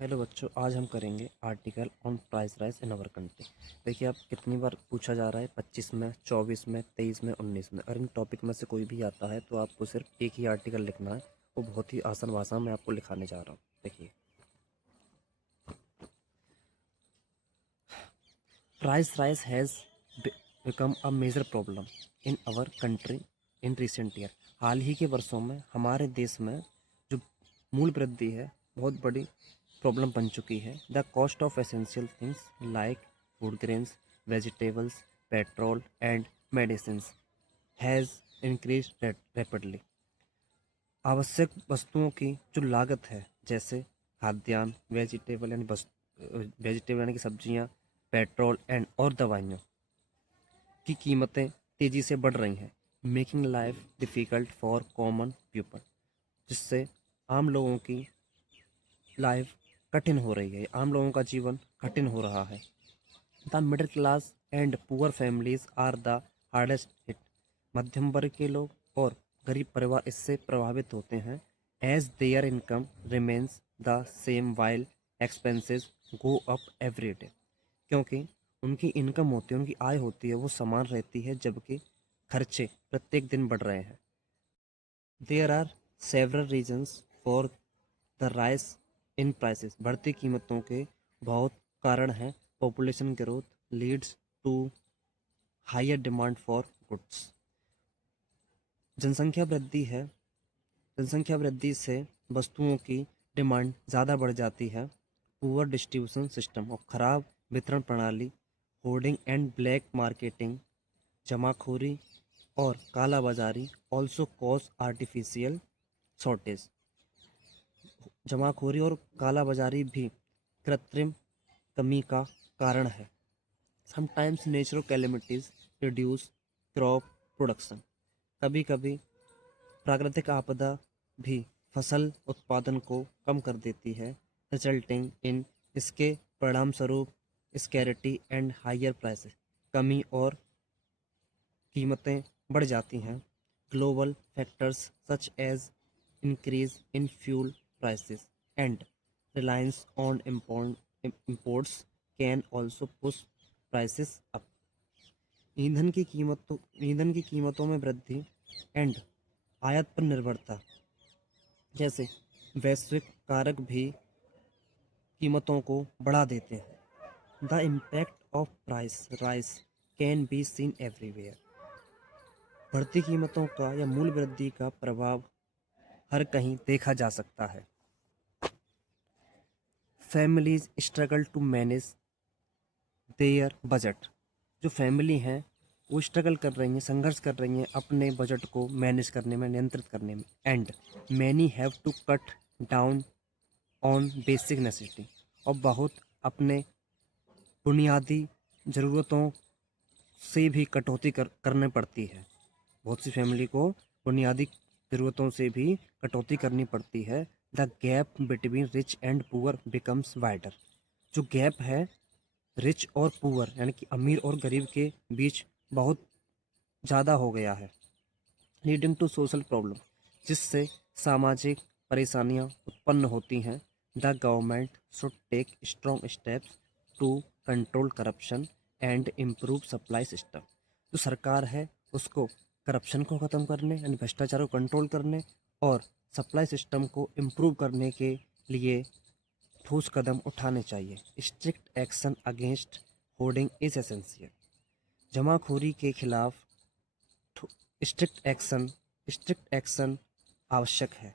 Hello बच्चों, आज हम करेंगे article on price rise in our country. देखिए, आप कितनी बार पूछा जा रहा है, 25 में, 24 में, 23 में, 19 में। और इन टॉपिक में से कोई भी आता है तो आपको सिर्फ एक ही आर्टिकल लिखना है। वो बहुत ही आसान भाषा में आपको लिखाने जा रहा हूँ। देखिए, price rise has become a major problem in our country in recent year. हाल ही के वर्षों में हमारे देश में जो मूल वृद्धि है बहुत बड़ी प्रॉब्लम बन चुकी है। The cost of essential things like food grains, vegetables, petrol and medicine has increase rapidly. आवश्यक वस्तुओं की जो लागत है, जैसे खाद्यान्न, वेजिटेबल यानी कि सब्जियां, पेट्रोल एंड और दवाइयों की कीमतें तेज़ी से बढ़ रही हैं, making life difficult for common people. जिससे आम लोगों की लाइफ कठिन हो रही है, आम लोगों का जीवन कठिन हो रहा है। The middle class and poor families are the hardest hit. मध्यम वर्ग के लोग और गरीब परिवार इससे प्रभावित होते हैं। As their income remains the same while expenses go up every day. क्योंकि उनकी इनकम होती है, उनकी आय होती है, वो समान रहती है, जबकि खर्चे प्रत्येक दिन बढ़ रहे हैं। There are several reasons for the rise in prices. बढ़ती कीमतों के बहुत कारण हैं। Population growth leads to higher demand for goods. जनसंख्या वृद्धि है, जनसंख्या वृद्धि से वस्तुओं की डिमांड ज़्यादा बढ़ जाती है। पुअर डिस्ट्रीब्यूशन सिस्टम और ख़राब वितरण प्रणाली, होर्डिंग एंड ब्लैक मार्केटिंग, जमाखोरी और काला बाजारी ऑल्सो कॉज आर्टिफिशियल शॉर्टेज। जमाखोरी और काला बाजारी भी कृत्रिम कमी का कारण है। Sometimes natural calamities reduce crop production. कभी कभी प्राकृतिक आपदा भी फसल उत्पादन को कम कर देती है, रिजल्टिंग इन इसके परिणाम स्वरूप स्कैरिटी एंड हायर प्राइसेस। कमी और कीमतें बढ़ जाती हैं। Global factors such as increase in fuel prices and reliance on imports can also push prices up. ईंधन की कीमतों में वृद्धि एंड आयात पर निर्भरता जैसे वैश्विक कारक भी कीमतों को बढ़ा देते हैं। The impact of price rise can be seen everywhere. बढ़ती कीमतों का या मूल्य वृद्धि का प्रभाव हर कहीं देखा जा सकता है। Families struggle to manage their budget. जो फैमिली हैं वो स्ट्रगल कर रही हैं, संघर्ष कर रही हैं अपने बजट को मैनेज करने में, नियंत्रित करने में। And many have to cut down on basic necessity. और बहुत अपने बुनियादी ज़रूरतों से भी कटौती करने पड़ती है। बहुत सी फैमिली को बुनियादी ज़रूरतों से भी कटौती करनी पड़ती है। The gap between rich and poor becomes wider. जो गैप है रिच और पुअर यानी कि अमीर और गरीब के बीच बहुत ज़्यादा हो गया है, लीडिंग टू सोशल प्रॉब्लम, जिससे सामाजिक परेशानियां उत्पन्न होती हैं। The government should take strong steps to control corruption and improve supply system. जो सरकार है उसको करप्शन को ख़त्म करने यानी भ्रष्टाचार को कंट्रोल करने और सप्लाई सिस्टम को इम्प्रूव करने के लिए ठोस कदम उठाने चाहिए। Strict action against hoarding is essential. जमाखोरी के खिलाफ स्ट्रिक्ट एक्शन आवश्यक है।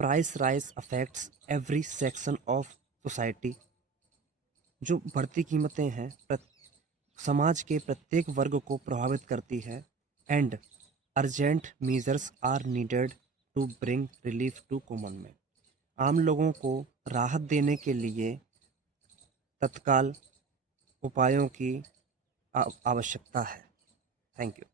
Price rise affects every section of society. जो बढ़ती कीमतें हैं समाज के प्रत्येक वर्ग को प्रभावित करती है। And urgent measures are needed to bring relief to common man. आम लोगों को राहत देने के लिए तत्काल उपायों की आवश्यकता है। Thank you.